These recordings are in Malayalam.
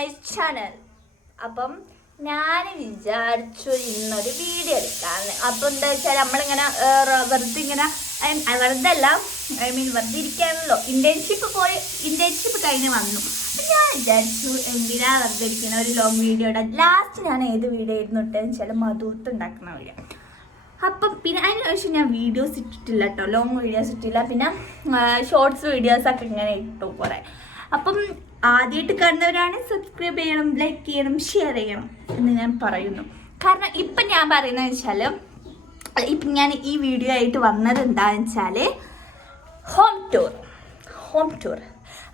മൈ ചാനൽ അപ്പം ഞാൻ വിചാരിച്ചു ഇന്നൊരു വീഡിയോ എടുക്കാന്ന്. അപ്പം എന്താ വെച്ചാൽ നമ്മളിങ്ങനെ വെറുതെ ഇങ്ങനെ വെറുതെ അല്ല ഐ മീൻ വെറുതെ ഇരിക്കാണല്ലോ. ഇന്റേൺഷിപ്പ് പോയി ഇന്റേൺഷിപ്പ് കഴിഞ്ഞ് വന്നു. ഞാൻ വിചാരിച്ചു എന്തിനാ വെറുതെ ഇരിക്കുന്ന ഒരു ലോങ് വീഡിയോ ഇടാം ലാസ്റ്റ് ഞാൻ ഏത് വീഡിയോ ആയിരുന്നു ഇട്ടെന്ന് വെച്ചാൽ മധുത്ത് ഉണ്ടാക്കുന്ന വീഡിയോ അപ്പം പിന്നെ അതിന് ശേഷം ഞാൻ വീഡിയോസ് ഇട്ടിട്ടില്ല കേട്ടോ ലോങ് വീഡിയോസ് ഇട്ടില്ല. പിന്നെ ഷോർട്സ് വീഡിയോസൊക്കെ ഇങ്ങനെ ഇട്ടു കുറേ. അപ്പം ആദ്യമായിട്ട് കാണുന്നവരാണ്. സബ്സ്ക്രൈബ് ചെയ്യണം ലൈക്ക് ചെയ്യണം ഷെയർ ചെയ്യണം എന്ന് ഞാൻ പറയുന്നു. കാരണം ഇപ്പം ഞാൻ പറയുന്നത് വെച്ചാൽ ഇപ്പം ഞാൻ ഈ വീഡിയോ ആയിട്ട് വന്നത് എന്താണെന്ന് വെച്ചാൽ ഹോം ടൂർ ഹോം ടൂർ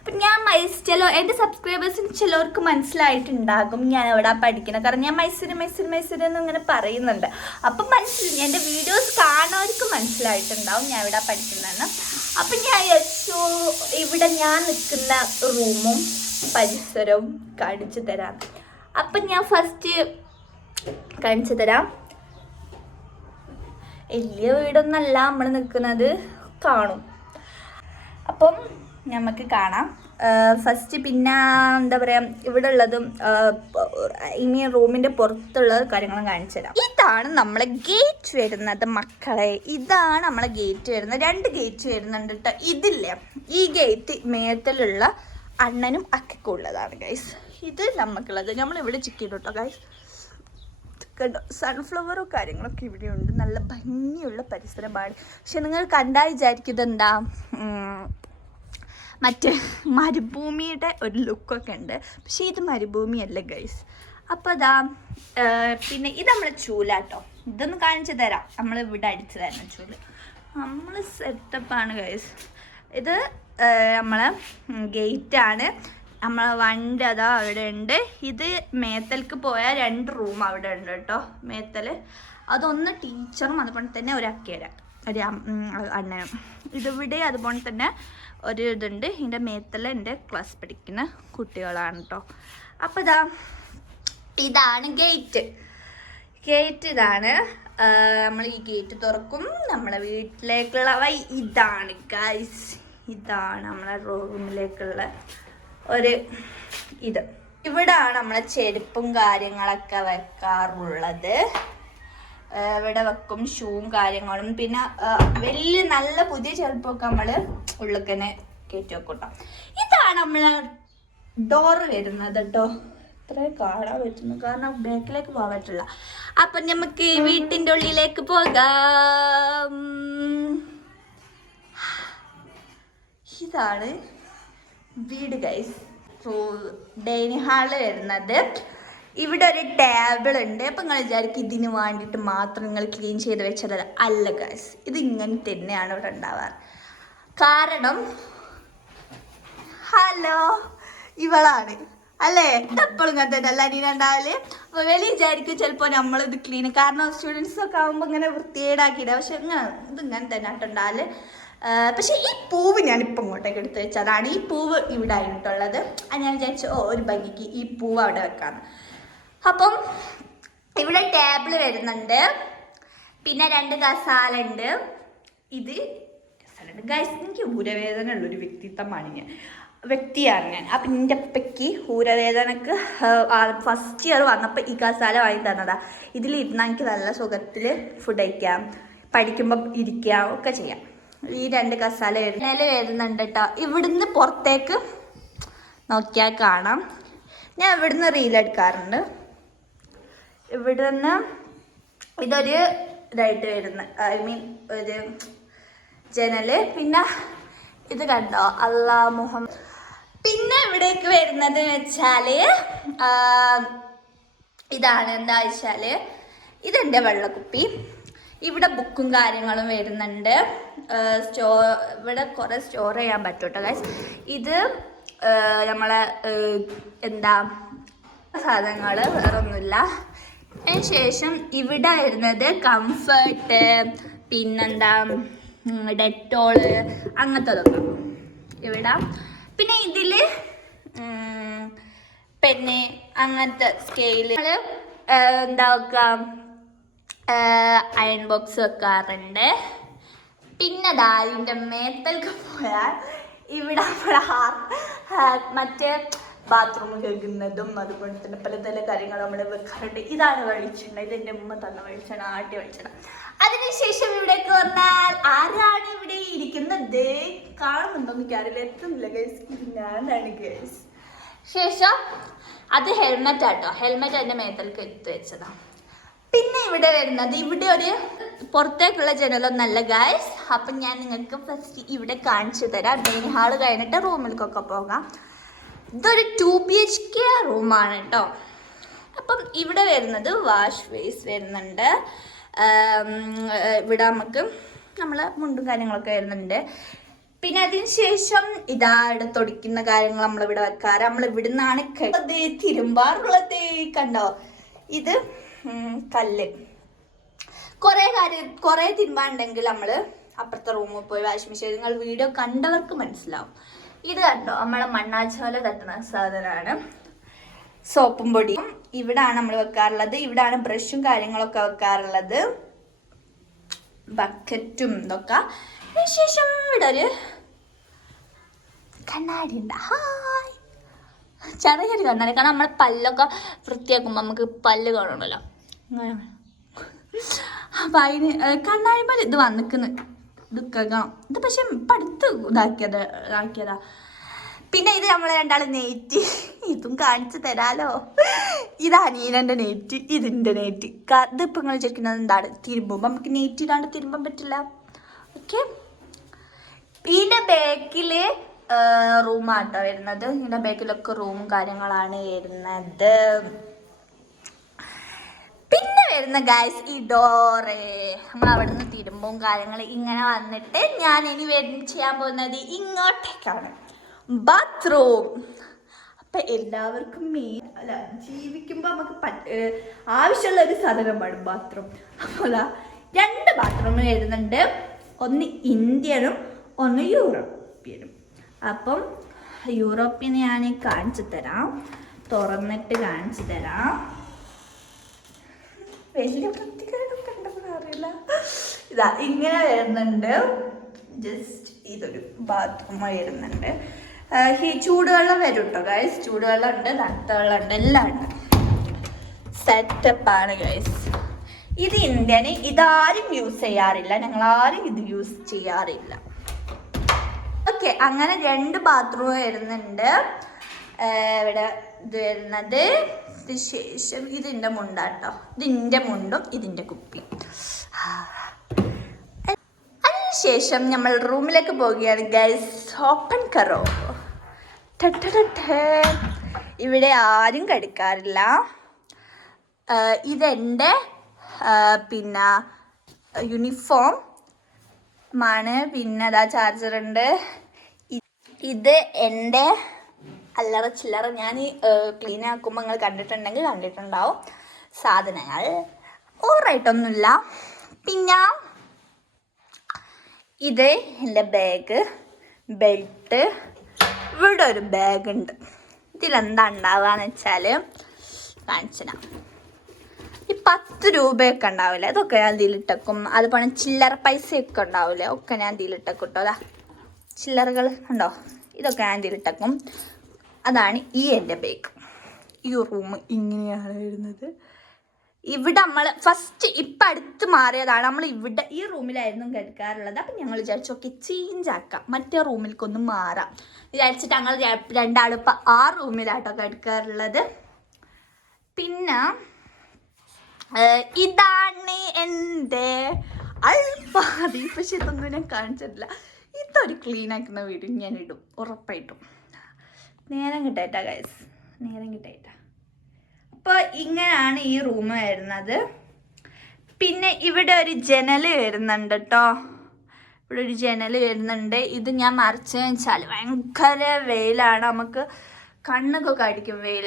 അപ്പം ഞാൻ മൈസ്റ്റലോ എന്റെ സബ്സ്ക്രൈബേഴ്സിന് ചിലവർക്ക് മനസ്സിലായിട്ടുണ്ടാകും ഞാൻ എവിടെ പഠിക്കുന്നത് കാരണം ഞാൻ മൈസൂർ മൈസൂർ മൈസൂർ എന്ന് ഇങ്ങനെ പറയുന്നുണ്ട്. അപ്പം മനസ്സിൽ എന്റെ വീഡിയോസ് കാണുന്നവർക്ക് മനസ്സിലായിട്ടുണ്ടാവും ഞാൻ എവിടെ പഠിക്കുന്നതെന്ന്. അപ്പം ഞാൻ വിചാരിച്ചു ഇവിടെ ഞാൻ നിൽക്കുന്ന റൂമും പരിസരവും കാണിച്ചു തരാം. അപ്പം ഞാൻ ഫസ്റ്റ് കാണിച്ചു തരാം. വലിയ വീടൊന്നല്ല നമ്മൾ നിൽക്കുന്നത്. കാണും. അപ്പം നമുക്ക് കാണാം. ഫസ്റ്റ് പിന്നെ എന്താ പറയുക ഇവിടെ ഉള്ളതും ഇനി റൂമിന്റെ പുറത്തുള്ള കാര്യങ്ങളും കാണിച്ചു തരാം. ഇതാണ് നമ്മളെ ഗേറ്റ് വരുന്നത് മക്കളെ. ഇതാണ് നമ്മളെ ഗേറ്റ് വരുന്നത്. രണ്ട് ഗേറ്റ് വരുന്നുണ്ട് കേട്ടോ ഇതില്ലേ? ഈ ഗേറ്റ് മേത്തിലുള്ള അണ്ണനും അക്കൊക്കെ ഉള്ളതാണ് ഗൈസ് ഇത് നമുക്കുള്ളത് നമ്മൾ ഇവിടെ ചിക്കിട്ടു കേട്ടോ ഗൈസ് കണ്ടോ? സൺഫ്ലവറും കാര്യങ്ങളൊക്കെ ഇവിടെയുണ്ട്. നല്ല ഭംഗിയുള്ള പരിസരമാണ്. പക്ഷെ നിങ്ങൾ കണ്ടാൽ വിചാരിക്കുന്നത് എന്താ മറ്റേ മരുഭൂമിയുടെ ഒരു ലുക്കൊക്കെ ഉണ്ട്. പക്ഷെ ഇത് മരുഭൂമിയല്ല ഗൈസ് അപ്പോൾ അതാ പിന്നെ ഇത് നമ്മളെ ചൂലാട്ടോ. ഇതൊന്ന് കാണിച്ചു തരാം. നമ്മൾ ഇവിടെ അടിച്ചു തരണം ചൂൽ നമ്മൾ സെറ്റപ്പാണ് ഗൈസ് ഇത് നമ്മളെ ഗേറ്റാണ് നമ്മളെ വണ്ടി അതാ അവിടെ ഉണ്ട്. ഇത് മേത്തൽക്ക് പോയ രണ്ട് റൂം അവിടെ ഉണ്ട് കേട്ടോ മേത്തൽ അതൊന്ന് ടീച്ചറും അതുപോലെ തന്നെ ഒരു അക്കേര ഒരു അണ്ണനും. ഇതിവിടെ അതുപോലെ തന്നെ ഒരു ഇതുണ്ട്. എന്റെ മേത്തല എന്റെ ക്ലാസ് പഠിക്കുന്ന കുട്ടികളാണ് കേട്ടോ അപ്പോൾ ഇതാ ഇതാണ് ഗേറ്റ് ഗേറ്റ് ഇതാണ്. നമ്മൾ ഈ ഗേറ്റ് തുറക്കും. നമ്മളെ വീട്ടിലേക്കുള്ള വഴി ഇതാണ് ഗൈസ് ഇതാണ് നമ്മളെ റൂമിലേക്കുള്ള ഒരു ഇത്. ഇവിടാണ് നമ്മളെ ചെരുപ്പും കാര്യങ്ങളൊക്കെ വെക്കാറുള്ളത്. ഇവിടെ വെക്കും ഷൂവും കാര്യങ്ങളും. പിന്നെ വലിയ നല്ല പുതിയ ചെരുപ്പൊക്കെ നമ്മൾ ഉള്ളിക്കനെ കയറ്റി വെക്കും കേട്ടോ ഇതാണ് നമ്മളെ ഡോറ് വരുന്നത് കേട്ടോ ഇത്രേ കാണാൻ പറ്റുന്നു. കാരണം ബാക്കിലേക്ക് പോകാൻ പറ്റില്ല. അപ്പൊ നമുക്ക് ഈ വീട്ടിന്റെ ഉള്ളിലേക്ക് പോകാം. ഇതാണ് വീട് ഗൈസ് ഡൈനിങ് ഹാൾ വരുന്നത്. ഇവിടെ ഒരു ടേബിൾ ഉണ്ട് അപ്പം നിങ്ങൾ വിചാരിക്കും ഇതിന് വേണ്ടിയിട്ട് മാത്രം നിങ്ങൾ ക്ലീൻ ചെയ്ത് വെച്ചതല്ല. അല്ല ഗൈസ് ഇത് ഇങ്ങനെ തന്നെയാണ് ഇവിടെ ഉണ്ടാവാറ്. കാരണം ഹലോ ഇവളാണ്. അല്ലേ? എപ്പോഴും ഇങ്ങനെ തന്നെ അല്ല അനീന ഉണ്ടാവില്ലേ അപ്പൊ വലിയ വിചാരിക്കും ചിലപ്പോൾ നമ്മളിത് ക്ലീൻ കാരണം സ്റ്റുഡൻസ് ഒക്കെ ആകുമ്പോൾ ഇങ്ങനെ വൃത്തിയേടാക്കിയിട പക്ഷെ ഇങ്ങനെ ഇത് ഇങ്ങനെ തന്നെ ആട്ടുണ്ടാവൽ പക്ഷെ ഈ പൂവ് ഞാൻ ഇപ്പൊ ഇങ്ങോട്ടേക്ക് എടുത്ത് വെച്ചതാണ്. ഈ പൂവ് ഇവിടെ ആയിട്ടുള്ളത്. അത് ഞാൻ വിചാരിച്ചു ഓ ഒരു ഭംഗിക്ക് ഈ പൂവ് അവിടെ വെക്കാന്ന്. അപ്പം ഇവിടെ ടേബിൾ വരുന്നുണ്ട്. പിന്നെ രണ്ട് കസാല ഉണ്ട്. ഇത് ഗൈസ് എനിക്ക് ഊരവേദന ഉള്ളൊരു വ്യക്തിത്വമാണ് ഞാൻ. വ്യക്തിയാണ് ഞാൻ. അപ്പം എന്റെ അപ്പയ്ക്ക് ഊരവേദനക്ക് ഫസ്റ്റ് ഇയർ വന്നപ്പോൾ ഈ കസാല വാങ്ങി തന്നതാ. ഇതിലിരുന്നാൽ എനിക്ക് നല്ല സുഖത്തിൽ ഫുഡ് കഴിക്കാം പഠിക്കുമ്പോൾ ഇരിക്കാം ഒക്കെ ചെയ്യാം. ഈ രണ്ട് കസാല വരുന്നതിൽ വരുന്നുണ്ട് കേട്ടോ ഇവിടുന്ന് പുറത്തേക്ക് നോക്കിയാൽ കാണാം. ഞാൻ ഇവിടുന്ന് റീലെടുക്കാറുണ്ട് ഇവിടുന്ന് ഇതൊരു ഇതായിട്ട് വരുന്ന ഐ മീൻ ഒരു ജനൽ. പിന്നെ ഇത് കണ്ടോ? അള്ളാ മുഹമ്മദ്. പിന്നെ ഇവിടേക്ക് വരുന്നത് വെച്ചാൽ ഇതാണ് എന്താ വെച്ചാൽ ഇതെന്റെ വെള്ളക്കുപ്പി. ഇവിടെ ബുക്കും കാര്യങ്ങളും വരുന്നുണ്ട്. സ്റ്റോ ഇവിടെ കുറേ സ്റ്റോർ ചെയ്യാൻ പറ്റും കേട്ടോ ഗൈസ് ഇത് നമ്മളെ എന്താ സാധനങ്ങൾ വേറൊന്നുമില്ല. ശേഷം ഇവിടെ വരുന്നത് കംഫർട്ട് പിന്നെന്താ ഡെറ്റോൾ അങ്ങനത്തതൊക്കെ. ഇവിടെ പിന്നെ ഇതിൽ പിന്നെ അങ്ങനത്തെ സ്കെയിൽ എന്താ വെക്കാം അയൺ ബോക്സ് വെക്കാറുണ്ട്. പിന്നെ ദാ ഇതിന്റെ മേത്തൽക്ക് പോയാൽ ഇവിടെ മറ്റേ ബാത്റൂം കഴുകുന്നതും അതുപോലെ തന്നെ പല പല കാര്യങ്ങൾ നമ്മൾ വെക്കാറുണ്ട്. ഇതാണ് വെളിച്ചെണ്ണ. ഇത് എന്റെ ഉമ്മ തന്ന വെളിച്ചെണ്ണ ആട്ടി വെളിച്ചെണ്ണ. അതിനുശേഷം ഇവിടേക്ക് വന്നാൽ ആരാണ് ഇവിടെ ഇരിക്കുന്നത്? കാണുന്നുണ്ടോ എനിക്ക് അറിയില്ല എത്തുന്നില്ല ഗൈസ് ഞാനാണ് ഗൈസ് ശേഷം അത് ഹെൽമെറ്റ് ആട്ടോ. ഹെൽമെറ്റ് എന്റെ മേത്തലേക്ക് എടുത്തു വെച്ചതാ. പിന്നെ ഇവിടെ വരുന്നത് ഇവിടെ ഒരു പുറത്തേക്കുള്ള ജനലൊന്നല്ല ഗായ്സ് അപ്പം ഞാൻ നിങ്ങൾക്ക് ഫസ്റ്റ് ഇവിടെ കാണിച്ചു തരാം. മെയിൻ ഹാൾ കഴിഞ്ഞിട്ട് റൂമിലേക്കൊക്കെ പോകാം. ഇതൊരു ടു ബി എച്ച് കെ റൂമാണ് കേട്ടോ അപ്പം ഇവിടെ വരുന്നത് വാഷ് ബേസ് വരുന്നുണ്ട്. ഇവിടെ നമുക്ക് നമ്മൾ മുണ്ടും കാര്യങ്ങളൊക്കെ വരുന്നുണ്ട്. പിന്നെ അതിന് ശേഷം ഇതാ ഇവിടെ തൊടിക്കുന്ന കാര്യങ്ങൾ നമ്മൾ ഇവിടെ വെക്കാറ്. നമ്മൾ ഇവിടെ നിന്നാണ് തിരുമ്പാറുള്ളത് കണ്ടോ? ഇത് കല്ല്. കുറേ കാര്യം കുറേ തിരുമ്പാണ്ടെങ്കിൽ നമ്മൾ അപ്പുറത്തെ റൂമിൽ പോയി വാഷിംഗ് മെഷീൻ നിങ്ങൾ വീഡിയോ കണ്ടവർക്ക് മനസ്സിലാവും. ഇത് കണ്ടോ? നമ്മളെ മണ്ണാച്ചോല തട്ടുന്ന സാധനമാണ്. സോപ്പും പൊടിയും. ഇവിടാണ് നമ്മൾ വെക്കാറുള്ളത്. ഇവിടാണ് ബ്രഷും കാര്യങ്ങളൊക്കെ വെക്കാറുള്ളത്. ബക്കറ്റും ഇതൊക്കെ. ശേഷം ഇവിടെ ഒരു കണ്ണാടി ഉണ്ട്. ഹായ്. ചെറിയൊരു കണ്ണാടി. കാരണം നമ്മളെ പല്ലൊക്കെ വൃത്തിയാക്കുമ്പോൾ നമുക്ക് പല്ല് കാണണമല്ലോ അപ്പം അതിന് പല്ല് ഇത് വന്നിക്കുന്നു. കാണാം ഇത് പക്ഷെ പഠിത്ത് ഇതാക്കിയത് ഇതാക്കിയതാ. പിന്നെ ഇത് നമ്മളെ രണ്ടാളും നെയ്റ്റ്. ഇതും കാണിച്ചു തരാലോ. ഇത് അനീനന്റെ നെയ്റ്റ് ഇതിന്റെ നെയ്റ്റ്. ഇതിപ്പോൾ നിങ്ങൾ വിചാരിക്കുന്നത് എന്താണ്? തിരുമ്പുമ്പോൾ നമുക്ക് നെയ്റ്റ് ഇടാണ്ട് തിരുമ്പാൻ പറ്റില്ല. ഓക്കെ. ഇതിന്റെ ബാക്കിൽ റൂമാട്ടോ വരുന്നത്. ഇതിന്റെ ബാക്കിലൊക്കെ റൂമും കാര്യങ്ങളാണ് വരുന്നത്. വരുന്ന ഗായ്സ് ഈ നമ്മൾ അവിടെ നിന്ന് തിരുമ്പും കാര്യങ്ങൾ ഇങ്ങനെ വന്നിട്ട് ഞാൻ ഇനി ചെയ്യാൻ പോകുന്നത് ഇങ്ങോട്ടേക്കാണ്. ബാത്റൂം അപ്പൊ എല്ലാവർക്കും മെയിൻ അല്ല ജീവിക്കുമ്പോൾ നമുക്ക് ആവശ്യമുള്ള ഒരു സാധനമാണ് ബാത്റൂം അപ്പോൾ രണ്ട് ബാത്റൂം വരുന്നുണ്ട് ഒന്ന് ഇന്ത്യനും ഒന്ന് യൂറോപ്യനും. അപ്പം യൂറോപ്യനെ ഞാൻ കാണിച്ചു തരാം. തുറന്നിട്ട് കാണിച്ചു തരാം. വലിയ ഉണ്ടെന്ന് അറിയില്ല. ഇതാ ഇങ്ങനെ വരുന്നുണ്ട്. ജസ്റ്റ് ഇതൊരു ബാത്റൂം വരുന്നുണ്ട്. ഈ ചൂടുവെള്ളം വരും കേട്ടോ ഗൈസ് ചൂടുവെള്ളം ഉണ്ട് തണുത്ത വെള്ളം ഉണ്ട് എല്ലാം ഉണ്ട്. സെറ്റപ്പാണ് ഗൈസ് ഇത് ഇന്ത്യന് ഇതാരും യൂസ് ചെയ്യാറില്ല. ഞങ്ങൾ ആരും ഇത് യൂസ് ചെയ്യാറില്ല. ഓക്കെ അങ്ങനെ രണ്ട് ബാത്റൂം വരുന്നുണ്ട്. ഇവിടെ ഇത് വരുന്നത് ഇത് ശേഷം ഇതിന്റെ മുണ്ടാട്ടോ. ഇതിന്റെ മുണ്ടും ഇതിന്റെ കുപ്പി. അതിനുശേഷം നമ്മൾ റൂമിലേക്ക് പോവുകയാണ് ഗൈസ് ഓപ്പൺ കറോ. ഇവിടെ ആരും കടിക്കാറില്ല. ഇതെന്റെ പിന്നെ യൂണിഫോം മാണ്. പിന്നെ അതാ ചാർജറുണ്ട് ഇത് എന്റെ അല്ലറ ചില്ലറ ഞാൻ ഈ ക്ലീൻ ആക്കുമ്പോൾ നിങ്ങൾ കണ്ടിട്ടുണ്ടെങ്കിൽ കണ്ടിട്ടുണ്ടാവും. സാധനങ്ങൾ ഓറായിട്ടൊന്നുമില്ല പിന്നെ ഇത് എന്റെ ബാഗ് ബെൽറ്റ് ഇവിടെ ഒരു ബാഗ് ഉണ്ട്. ഇതിലെന്താ ഉണ്ടാവുകയെന്ന് വെച്ചാൽ കാണിച്ചന ഈ പത്ത് രൂപയൊക്കെ ഉണ്ടാവില്ലേ? ഇതൊക്കെ ഞാൻ ഇതിലിട്ടേക്കും. അതുപോലെ ചില്ലറ പൈസയൊക്കെ ഉണ്ടാവില്ലേ? ഒക്കെ ഞാൻ ഇതിലിട്ടേക്കും കേട്ടോ അതാ ചില്ലറകൾ ഉണ്ടോ? ഇതൊക്കെ ഞാൻ ഇതിലിട്ടേക്കും. അതാണ് ഈ എന്റെ ബേക്ക് ഈ റൂം ഇങ്ങനെയാണ് വരുന്നത്. ഇവിടെ നമ്മൾ ഫസ്റ്റ് ഇപ്പം അടുത്ത് മാറിയതാണ് നമ്മൾ ഇവിടെ ഈ റൂമിലായിരുന്നു കിടക്കാറുള്ളത്. അപ്പം ഞങ്ങൾ വിചാരിച്ചു ഓക്കെ ചേഞ്ച് ആക്കാം. മറ്റേ റൂമിലേക്കൊന്ന് മാറാം. വിചാരിച്ചിട്ട് ഞങ്ങൾ രണ്ടാളും ഇപ്പം ആ റൂമിലാട്ടോ കിടക്കാറുള്ളത്. പിന്നെ ഇതാണ് എന്റെ അൽപാതി പക്ഷെ ഇതൊന്നും ഞാൻ കാണിച്ചിട്ടില്ല. ഇതൊരു ക്ലീൻ ആക്കുന്ന വീഡിയോ ഞാൻ ഇടും. ഉറപ്പായിട്ടും. നേരം കിട്ടേട്ടാ ഗൈസ് നേരം കിട്ടേട്ടാ അപ്പോൾ ഇങ്ങനെയാണ് ഈ റൂം വരുന്നത്. പിന്നെ ഇവിടെ ഒരു ജനൽ വരുന്നുണ്ട് കേട്ടോ ഇവിടെ ഒരു ജനൽ വരുന്നുണ്ട്. ഇത് ഞാൻ മറിച്ചതെന്ന് വെച്ചാൽ ഭയങ്കര വെയിലാണ്. നമുക്ക് കണ്ണൊക്കെ അടിക്കും വെയിൽ.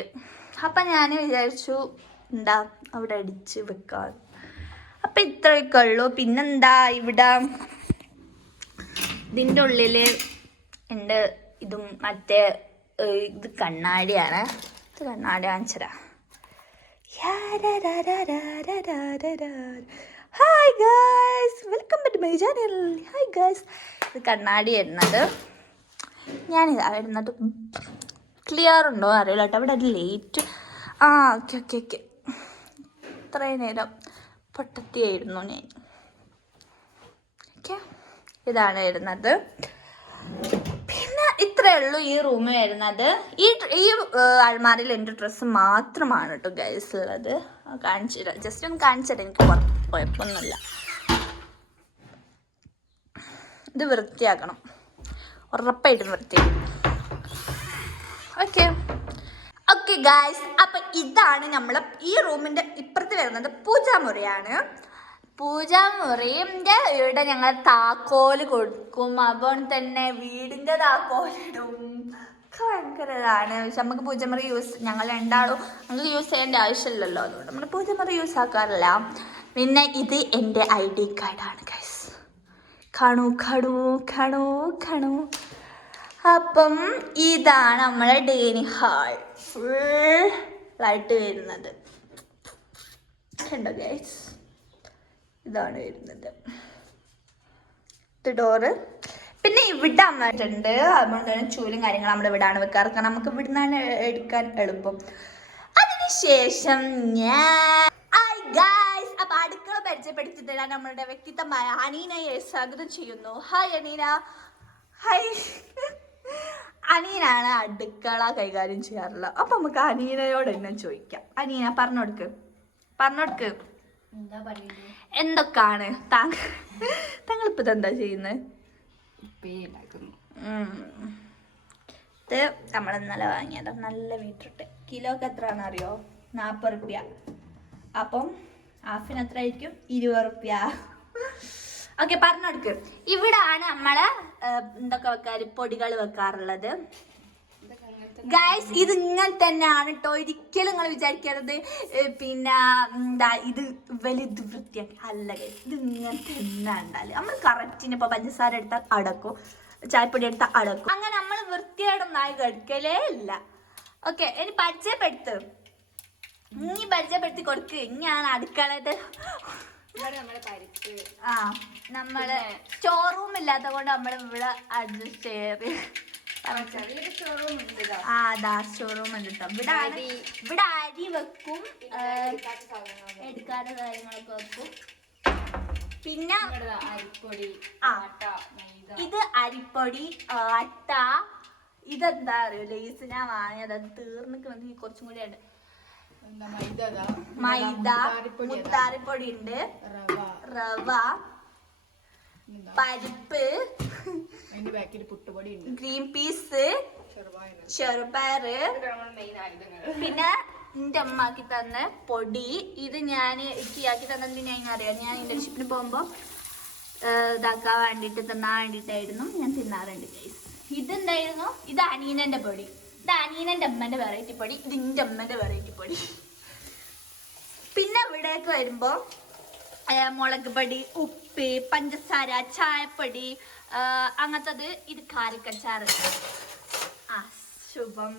അപ്പം ഞാൻ വിചാരിച്ചു എന്താ അവിടെ അടിച്ച് വെക്കാം. അപ്പം ഇത്രയൊക്കെ ഉള്ളൂ. പിന്നെന്താ ഇവിടെ ഇതിന്റെ ഉള്ളിൽ ഉണ്ട് ഇതും മറ്റേ ഇത് കണ്ണാടിയാണ്. ഇത് കണ്ണാടി കാണിച്ചതാ ഹായ് ഗായ്സ് ഇത് കണ്ണാടി വരുന്നത്. ഞാൻ വരുന്നത്. ക്ലിയർ ഉണ്ടോ? അറിയില്ല കേട്ടോ. അവിടെ ലേറ്റ് ആ ഓക്കെ ഓക്കെ ഓക്കെ ഇത്രയും നേരം പൊട്ടത്തിയായിരുന്നു ഞാൻ. ഓക്കെ ഇതാണ് വരുന്നത്. ഇത്രയേ ഉള്ളൂ ഈ റൂമ് വരുന്നത്. ഈ ഈ അൽമാരിൽ എന്റെ ഡ്രസ്സ് മാത്രമാണ് കേട്ടോ ഗൈസ് ഉള്ളത്. കാണിച്ചില്ല ജസ്റ്റ് ഒന്ന് കാണിച്ചിട്ട് എനിക്ക് കുഴ- കുഴപ്പമൊന്നുമില്ല. ഇത് വൃത്തിയാക്കണം. ഉറപ്പായിട്ടും വൃത്തിയാക്കണം. ഓക്കെ ഓക്കെ ഗായ്സ് അപ്പം ഇതാണ് നമ്മൾ ഈ റൂമിന്റെ ഇപ്പുറത്ത് വരുന്നത് പൂജാമുറിയാണ്. പൂജാമുറിന്റെ ഇവിടെ ഞങ്ങൾ താക്കോൽ കൊടുക്കും. അപ്പോൾ തന്നെ വീടിന്റെ താക്കോലിടും ഒക്കെ ഭയങ്കര ഇതാണ്. പക്ഷെ നമുക്ക് പൂജമുറി യൂസ് ഞങ്ങൾ രണ്ടാളും നമുക്ക് യൂസ് ചെയ്യേണ്ട ആവശ്യമില്ലല്ലോ. അതുകൊണ്ട് നമ്മൾ പൂജമുറി യൂസ് ആക്കാറില്ല. പിന്നെ ഇത് എന്റെ ഐ ഡി കാർഡാണ് ഗൈസ് കണു കണു കണു കണു. അപ്പം ഇതാണ് നമ്മളെ ഡൈനിങ് ഹാൾ. ഫുൾ ലൈറ്റ് വരുന്നത്. കണ്ടോ ഗൈസ് ഇതാണ് വരുന്നത്. ഡോറ് പിന്നെ ഇവിടെ അമ്മട്ടുണ്ട് അതുകൊണ്ട് തന്നെ ചൂലും കാര്യങ്ങളും നമ്മൾ ഇവിടാണ് വെക്കാറ്. കാരണം നമുക്ക് ഇവിടുന്നാണ് എടുക്കാൻ എളുപ്പം. അതിനുശേഷം ഞാൻ അപ്പൊ അടുക്കള പരിചയപ്പെടുത്തിട്ട് നമ്മളുടെ വ്യക്തിത്വമായ അനീനയെ സ്വാഗതം ചെയ്യുന്നു. ഹായ് അനീന. ഹായ് അനീനാണ് അടുക്കള കൈകാര്യം ചെയ്യാറുള്ളത്. അപ്പൊ നമുക്ക് അനീനയോട് തന്നെ ചോദിക്കാം. അനീന പറഞ്ഞോടുക്ക്. പറഞ്ഞോടുക്ക്. എന്താ പറയുന്നത്? എന്തൊക്കെയാണ് താങ്കൾ ഇപ്പൊ ഇതെന്താ ചെയ്യുന്നത് ഇത് നമ്മൾ ഇന്നലെ വാങ്ങിയതാ. നല്ല വീട്ടിട്ട് കിലോക്ക് എത്രയാണെന്ന് അറിയോ നാൽപ്പത് റുപ്യ. അപ്പം ഹാഫിന് എത്ര ആയിരിക്കും ഇരുപത് റുപ്യ. ഓക്കെ പറഞ്ഞെടുക്ക് ഇവിടാണ് നമ്മളെ നമ്മൾ എന്തൊക്കെ വെക്കാറ്? പൊടികൾ വെക്കാറുള്ളത്. ഗൈസ് ഇത് ഇങ്ങനെ തന്നെയാണ് കേട്ടോ ഒരിക്കലും നിങ്ങൾ വിചാരിക്കരുത്. പിന്നെ എന്താ ഇത് വലുത് വൃത്തിയാക്കി. അല്ല ഗൈസ് ഇത് ഇങ്ങനെ തന്നെ ഉണ്ടാൽ നമ്മൾ കറക്റ്റിന് ഇപ്പൊ പഞ്ചസാര എടുത്താൽ അടക്കും. ചായപ്പൊടി എടുത്താൽ അടക്കും. അങ്ങനെ നമ്മൾ വൃത്തിയായിട്ടൊന്നായി കടുക്കലേ ഇല്ല. ഓക്കെ ഇനി പരിചയപ്പെടുത്ത്. ഇനി പരിചയപ്പെടുത്തി കൊടുക്ക്. ഇങ്ങനെയാണ് അടുക്കളയുടെ ഇവിടെ നമ്മളെ പരിപ്പ് ആ നമ്മൾ സ്റ്റോർ റൂം ഇല്ലാത്ത കൊണ്ട് നമ്മൾ ഇവിടെ അഡ്ജസ്റ്റ് ചെയ്ത് ഷോറൂം. ആ ദാ സ്റ്റോർ റൂം ഉണ്ട് കേട്ടോ ഇവിടെ അരി. ഇവിടെ അരി വെക്കും എടുക്കാത്ത. കാര്യങ്ങളൊക്കെ വെക്കും പിന്നെ അരിപ്പൊടി ആ. ഇത് അരിപ്പൊടി അട്ട ഇതെന്താ അറിയോ ലേസ് ഞാൻ വാങ്ങിയത് അത് തീർന്നിക്കണെങ്കിൽ കുറച്ചും കൂടി ഉണ്ട് മൈദ. മൈദ മുത്താറിപ്പൊടി അതാ. ഉണ്ട് റവ പരിപ്പ് ഗ്രീൻ പീസ് ചെറുപായ ചെറുപയറ്. പിന്നെ എന്റെ അമ്മാക്കി തന്ന പൊടി ഇത് ഞാൻ ഇക്കിയാക്കി തന്നത് ഞാൻ അറിയാം ഞാൻ ഇന്റേൺഷിപ്പിന് പോകുമ്പോൾ ഇതാക്കാൻ വേണ്ടിട്ട് തിന്നാൻ വേണ്ടിയിട്ടായിരുന്നു ഞാൻ തിന്നാറുണ്ട് ഇത് എന്തായിരുന്നു ഇത് അനീനന്റെ പൊടി. ഇത് അനീനന്റെ അമ്മന്റെ വെറൈറ്റി പൊടി. ഇത് എന്റെ അമ്മന്റെ വെറൈറ്റി പൊടി. പിന്നെ ഇവിടേക്ക് വരുമ്പോൾ മുളക് പൊടി ഉപ്പ് പഞ്ചസാര ചായപ്പൊടി അങ്ങനത്തത് ഇത് കാരക്കച്ചാറ്. ആ ശുഭം.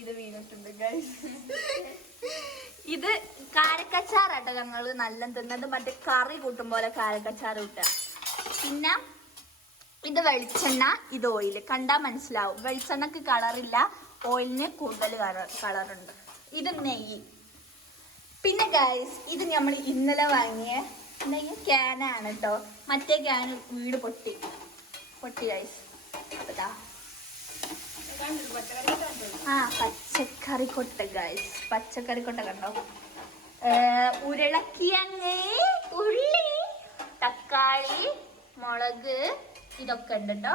ഇത് വീണിട്ടുണ്ട് ഇത് കാരക്കച്ചാറാട്ടോ ഞങ്ങൾ നല്ല തിന്നത്. മറ്റേ കറി കൂട്ടും പോലെ കാരക്കച്ചാറ് കൂട്ടുക. പിന്നെ ഇത് വെളിച്ചെണ്ണ ഇത് ഓയിൽ കണ്ടാൽ മനസ്സിലാവും. വെളിച്ചെണ്ണക്ക് കളറില്ല ഓയിലിന് കൂടുതൽ കളർ കളറുണ്ട് ഇത് നെയ്യ്. പിന്നെ ഗൈസ് ഇത് നമ്മൾ ഇന്നലെ വാങ്ങിയ നെയ്യ് ക്യാനാണ് കേട്ടോ മറ്റേ ക്യാൻ വീട് പൊട്ടി. പൊട്ടി ഐസ് ദാ. ആ പച്ചക്കറി കൊട്ട ഗൈസ് പച്ചക്കറി കൊട്ട കണ്ടോ? ഉരുളക്കിഴങ്ങ് ഉള്ളി തക്കാളി മുളക് ഇതൊക്കെ ഉണ്ട് കേട്ടോ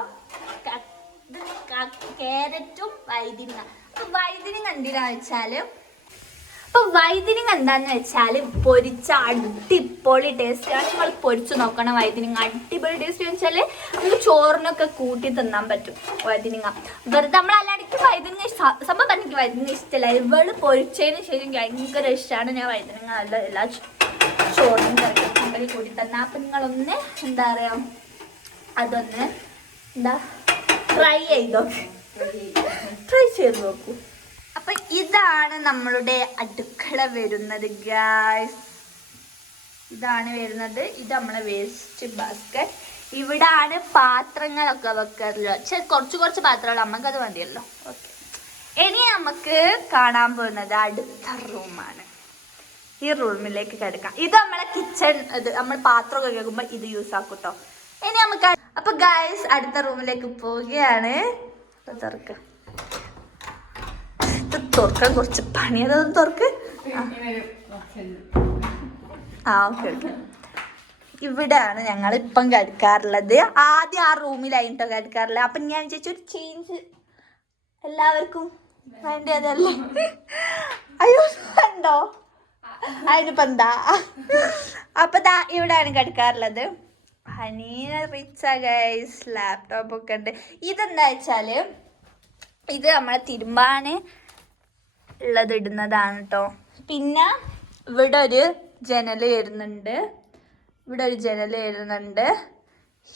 കാരറ്റും വൈദ്യങ്ങ അപ്പൊ കണ്ടില്ല വെച്ചാൽ അപ്പൊ വൈദ്യനിങ് എന്താന്ന് വെച്ചാൽ പൊരിച്ച അടിപൊളി ടേസ്റ്റ് ആണ്. നിങ്ങൾ പൊരിച്ചു നോക്കണം വൈദ്യനിങ് അടിപൊളി ടേസ്റ്റ് വെച്ചാൽ നമുക്ക് ചോറിനൊക്കെ കൂട്ടി തിന്നാൻ പറ്റും വൈദ്യനിങ്ങ വെറുതെ നമ്മൾ അല്ലാടിക്ക് വൈദ്യനിങ്ങ സംഭവം പറഞ്ഞിട്ട് എനിക്ക് വൈദ്യനിങ്ങ ഇഷ്ടമല്ല ഇവൾ പൊരിച്ചതിന് ശേഷം ഭയങ്കര ഇഷ്ടമാണ് ഞാൻ വൈദ്യനിങ്ങ നല്ല എല്ലാ ചോറിനും കറി കൂട്ടി തന്നെ അപ്പൊ നിങ്ങളൊന്ന് എന്താ പറയാ അതൊന്ന് എന്താ ട്രൈ ചെയ്തോ? ട്രൈ ചെയ്ത് നോക്കൂ. അപ്പൊ ഇതാണ് നമ്മളുടെ അടുക്കള വരുന്നത് ഗായ്സ് ഇതാണ് വരുന്നത്. ഇത് നമ്മളെ വേസ്റ്റ് ബാസ്ക്കറ്റ് ഇവിടാണ് പാത്രങ്ങളൊക്കെ വെക്കാറുള്ളത്. പക്ഷെ കുറച്ച് കുറച്ച് പാത്രങ്ങൾ നമുക്കത് മതിയല്ലോ. ഓക്കെ ഇനി നമുക്ക് കാണാൻ പോകുന്നത് അടുത്ത റൂമാണ് ഈ റൂമിലേക്ക് കിടക്കാം. ഇത് നമ്മളെ കിച്ചൺ ഇത് നമ്മൾ പാത്രം കേൾക്കുമ്പോൾ ഇത് യൂസ് ആക്കൂട്ടോ കേട്ടോ ഇനി നമുക്ക് അപ്പൊ ഗായ്സ് അടുത്ത റൂമിലേക്ക് പോവുകയാണ്. തുറക്കാം. തുറക്കാൻ കുറച്ച് പണി അതൊന്ന് തുറക്ക്? ആ. ഓക്കെ ഓക്കെ ഇവിടെയാണ് ഞങ്ങൾ ഇപ്പം കിടക്കാറുള്ളത്. ആദ്യം ആ റൂമിലായിട്ടോ കഴിക്കാറില്ല അപ്പം ഞാൻ വിചാരിച്ചു ഒരു ചേഞ്ച് എല്ലാവർക്കും വേണ്ടതല്ലേ അയ്യോ ഉണ്ടോ? അതിനിപ്പോ എന്താ? അപ്പൊ ദാ ഇവിടെയാണ് കിടക്കാറുള്ളത്. ഹണി റിച്ച ഗൈസ് ലാപ്ടോപ്പ് ഒക്കെ ഉണ്ട്. ഇതെന്താ വെച്ചാൽ ഇത് നമ്മളെ തിരുമ്പാന് ഉള്ളത് ഇടുന്നതാണ് കേട്ടോ പിന്നെ ഇവിടെ ഒരു ജനൽ വരുന്നുണ്ട്. ഇവിടെ ഒരു ജനൽ വരുന്നുണ്ട്.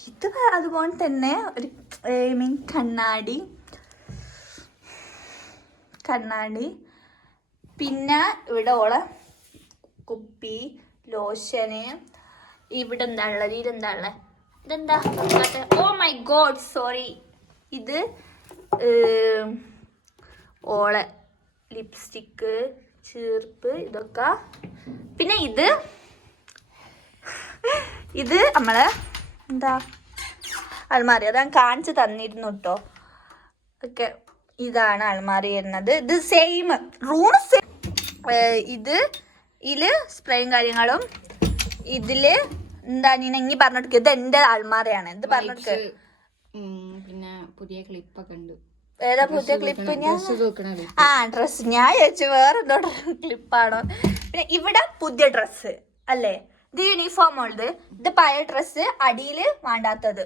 ഇത് അതുപോലെ തന്നെ ഒരു ഐ മീൻ കണ്ണാടി. കണ്ണാടി. പിന്നെ ഇവിടെ ഓള കുപ്പി ലോഷന് ഇവിടെ എന്താ ഉള്ളത് ഇതെന്താ ഉള്ളത്? ഇതെന്താ? Oh my god sorry. ഇത് ഓളെ ലിപ്സ്റ്റിക്ക് ചീർപ്പ് ഇതൊക്കെ. പിന്നെ ഇത്. ഇത് നമ്മളെ എന്താ? അൽമാരി. അത് ഞാൻ കാണിച്ച് തന്നിരുന്നു കേട്ടോ ഓക്കെ ഇതാണ് അൽമാരി വരുന്നത്. ഇത് സെയിം റൂം സെയിം ഇത് ഇതിൽ സ്പ്രേയും കാര്യങ്ങളും ഇതിൽ എന്താ നീ ഇനി പറഞ്ഞെടുക്കുക ഇത് എന്റെ അൽമാരയാണ്. ഇത് പറഞ്ഞെടുക്കുക പിന്നെ പുതിയ ക്ലിപ്പൊക്കെ ഉണ്ട്. ഏതാ പുതിയ ക്ലിപ്പ് ഞാൻ? ഡ്രസ്സ് ആ ഡ്രസ് ഞാൻ ചോദിച്ചു വേറെ എന്തോ ക്ലിപ്പാണോ പിന്നെ ഇവിടെ പുതിയ ഡ്രസ്സ് അല്ലേ? ഇത് യൂണിഫോം ഉള്ളത്. ഇത് പഴയ ഡ്രസ്സ് അടിയിൽ വേണ്ടാത്തത്.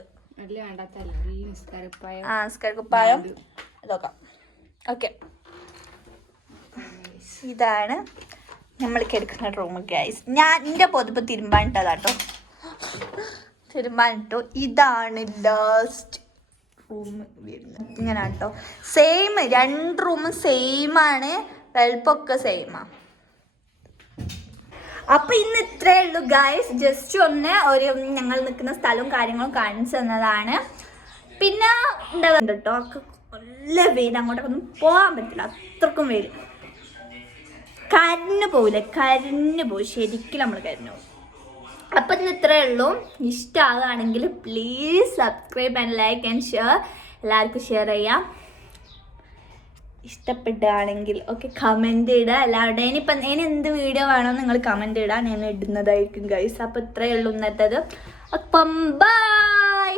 ആ ഇതൊക്കെ ഓക്കെ ഇതാണ് നമ്മൾ കിടക്കുന്ന റൂം ഗൈസ് ഞാൻ എന്റെ പൊതുപ്പ് തിരുമ്പാനിട്ടതാട്ടോ തിരുമ്പാനിട്ടു ഇതാണ് ലാസ്റ്റ് റൂം വരുന്നത് ഇങ്ങനെ കേട്ടോ സെയിം രണ്ട് റൂമും സെയിം ആണ്. വെൽപ്പൊക്കെ സെയിമാണ് അപ്പൊ ഇന്ന് ഇത്രേ ഉള്ളൂ ഗൈസ് ജസ്റ്റ് ഒന്ന് ഒരു ഞങ്ങൾ നിൽക്കുന്ന സ്ഥലവും കാര്യങ്ങളും കാണിച്ചു തന്നതാണ്. പിന്നെ എന്താ കേട്ടോ നല്ല വെയിൽ അങ്ങോട്ടൊക്കെ ഒന്നും പോകാൻ പറ്റില്ല. അത്രക്കും വെയിൽ കരഞ്ഞു പോവില്ല കരഞ്ഞു പോകും ശരിക്കും നമ്മൾ കരഞ്ഞു പോകും അപ്പം ഇന്ന് ഇത്രേ ഉള്ളൂ. ഇഷ്ടമാകുകയാണെങ്കിൽ please subscribe and like and share എല്ലാവർക്കും ഷെയർ ചെയ്യാം. ഇഷ്ടപ്പെടുകയാണെങ്കിൽ ഓക്കെ കമന്റ് ഇടുക. എല്ലാവരുടെ ഇനിയിപ്പം ഇനി എന്ത് വീഡിയോ വേണമെന്ന് നിങ്ങൾ കമന്റ് ഇടുക ഞാൻ ഇടുന്നതായിരിക്കും ഗൈസ് അപ്പോൾ ഇത്രയേ ഉള്ളൂ ഇന്നത്തേത്. അപ്പം ബൈ